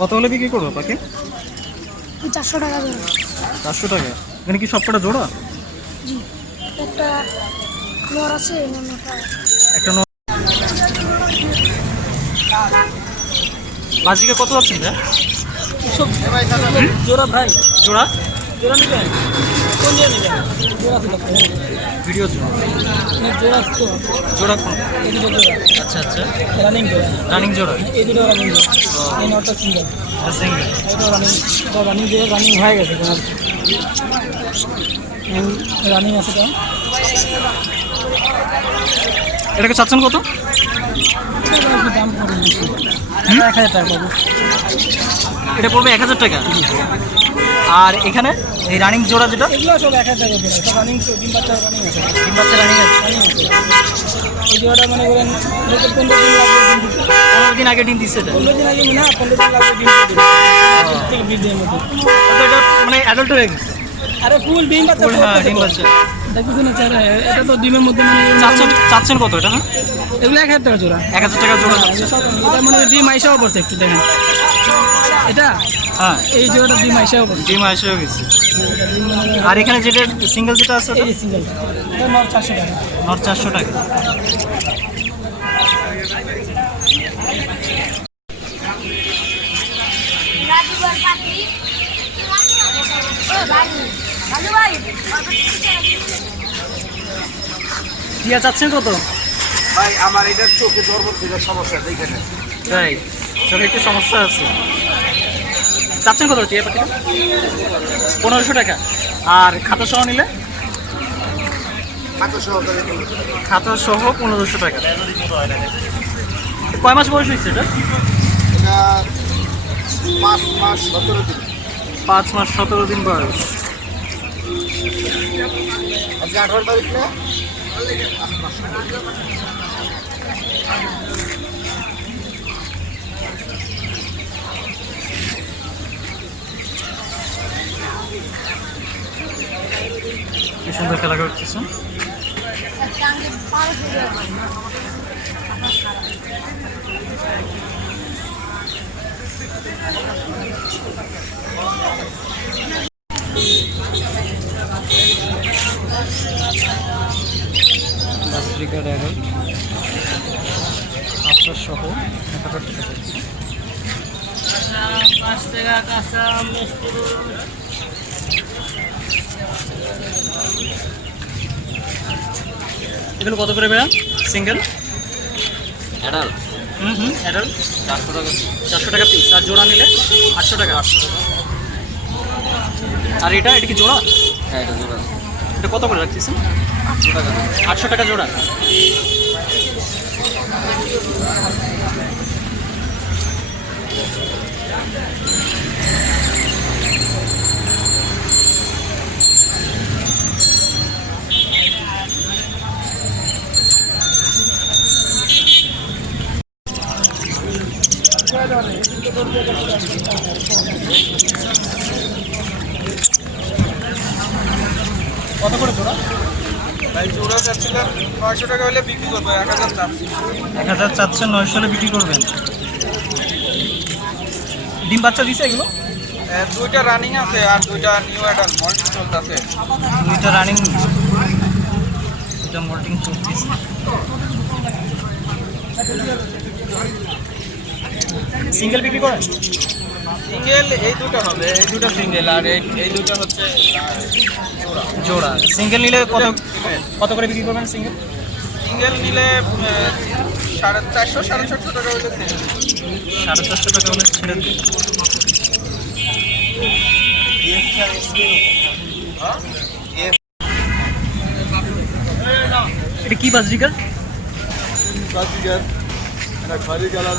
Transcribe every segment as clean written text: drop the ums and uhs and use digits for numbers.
কত হলে বিক্রি করবো পাখি? 400 টাকা জোড়া। 400 টাকা। এখানে কি সব কটা জোড়া? জি, একটা নর আছে, একটা নর। বাজিকে কত যাচ্ছেন ভাই? জোড়া ভাই, জোড়া জোড়া নেবেন? কোন জোড়া নেবেন? জোড়া তো ভিডিও জোড়া জোড়া তো জোড়া কোন? এই দুটো জোড়া। আচ্ছা আচ্ছা, রানিং জোড়া। রানিং জোড়া। এই দুটো রানিং জোড়া। এই নটা সিঙ্গেল। সিঙ্গেল। এটা রানিং, এটা রানিং জোড়া, রানিং হয়ে গেছে তোমার। রানিং আছে তো। এটাকে চাচ্ছেন কত? এটা একটু দাম পড়বে বেশি। 1000 টাকা পাবো। এটা পড়বে 1000 টাকা। আর এখানে এই রানিং জোড়া যেটা, এগুলো সব 1000 টাকা জোড়া। সব রানিং, ডিম বাচ্চা রানিং আছে। ডিম বাচ্চা রানিং আছে। রানিং আছে। এই জোড়াটা মনে করেন 15 দিন লাগবে ডিম দিতে। 15 দিন আগে ডিম দিচ্ছে এটা। 15 দিন আগে না, 15 দিন লাগবে ডিম দিতে। থেকে 20 দিনের মধ্যে। তো এটা মানে অ্যাডাল্ট হয়ে গেছে। আরে ফুল ডিম বাচ্চা। হ্যাঁ, ডিম বাচ্চা। দেখতেছেন না স্যার, এটা তো ডিমের মধ্যে মানে চাচ্ছেন কত এটা? হ্যাঁ, এগুলো 1000 টাকা জোড়া। 1000 টাকা জোড়া যাচ্ছে। এটা মানে ডিম আইসাও পড়ছে একটু দেখেন। এটা হ্যাঁ, এই জোড়াটা ডিম আইসাও পড়ছে। ডিম এসে গেছে। আর এখানে যেটা সিঙ্গেল যেটা আছে ওটা এই সিঙ্গেলটা এটা নর 400 টাকা। নর 400 টাকা। টিয়া চাচ্ছেন কত? ভাই আমার এটা চোখে দর্পণ থেকে সমস্যা আছে এখানে। তাই চোখে একটু সমস্যা আছে। চাচ্ছেন কত টিয়া পাখিটা? 1500 টাকা। আর খাতা সহ নিলে? খাদ্য সহকারে খাতা সহ 1500 টাকা। কয় মাস বয়স হয়েছে এটা? এটা 5 মাস 17 দিন। 5 মাস 17 দিন বয়স। আজকে 18 তারিখ না? কি সুন্দর খেলা করতেছে। আপনার সহ 1000 টাকা যাচ্ছে। এগুলো কত করে বেড়া সিঙ্গেল? অ্যাডাল্ট অ্যাডাল্ট 400 টাকা। 400 টাকা পিস। আর জোড়া নিলে 800 টাকা। 800 টাকা। আর এটা কি জোড়া? হ্যাঁ এটা জোড়া এটা কত করে রাখতেছেন? 800 টাকা। 800 টাকা জোড়া। কত করে জোড়া? ভাই জোড়া চাচ্ছিলাম 900 টাকা হলে বিক্রি করবো, 1000 চাচ্ছি। 1000 চাচ্ছেন, 900 হলে বিক্রি করবেন। ডিম বাচ্চা দিছে এগুলো? দুইটা রানিং আছে আর দুইটা নিউ অ্যাডাল্ট মল্ট চলতেছে। দুইটা রানিং, দুইটা মোল্টিং চলতেছে। সিঙ্গেল বিক্রি করেন? সিঙ্গেল এই দুটো হবে, এই দুটো সিঙ্গেল আর এই দুটো হচ্ছে জোড়া। সিঙ্গেল নিলে কত কত করে বিক্রি করবেন সিঙ্গেল? সিঙ্গেল নিলে 450 450 টাকা হলে সিঙ্গেল। 450 টাকা হলে ছেড়ে দিন। এটা কি বাজরিকার? বাজিগার এটা খড়ি কালার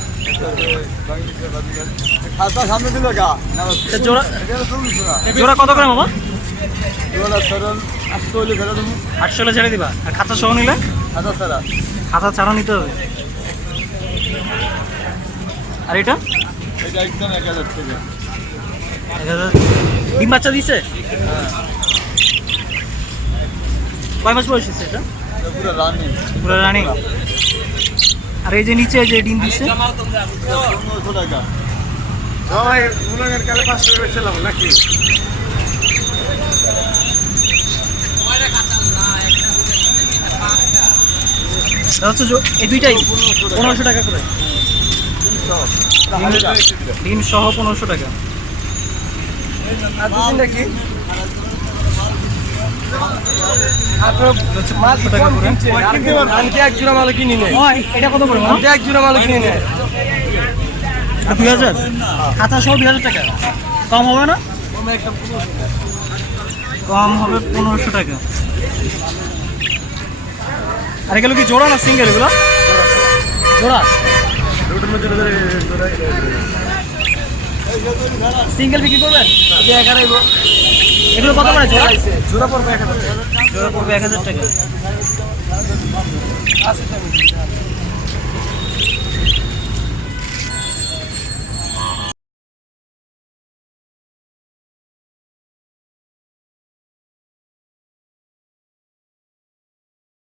বাজিগার খাতা সামনে দিল গা না জোড়া এটা শুনুন না জোড়া কত করে মামা? জোড়া সরল 800 হলে ফেরত দেবো। 800 হলে ছেড়ে দিবা। আর খাতা সহ নিলে? খাতা ছাড়া। খাতা ছাড়া নিতে হবে। আর এটা? এটা একদম 1000 টাকা। 1000। ডিম বাচ্চা দিছে? কয় মাস বয়স হয়েছে এটা? এটা পুরো রানিং। পুরো রানিং। আর এই যে নিচে যে ডিম দিছে? 1500 টাকা। এটা হচ্ছে এই দুইটাই 1500 টাকা করে, ডিম সহ 1500 টাকা। এটা কত করে? 2000 খাতা সহ 2000 টাকা, কম হবে না? কম হবে 1500 টাকা। আর এগুলো কি জোড়া না সিঙ্গেল? এগুলো জোড়া, সিঙ্গেল বিক্রি করবেন? এগুলো কত করে জোড়া? জোড়া পড়বে 1000 টাকা।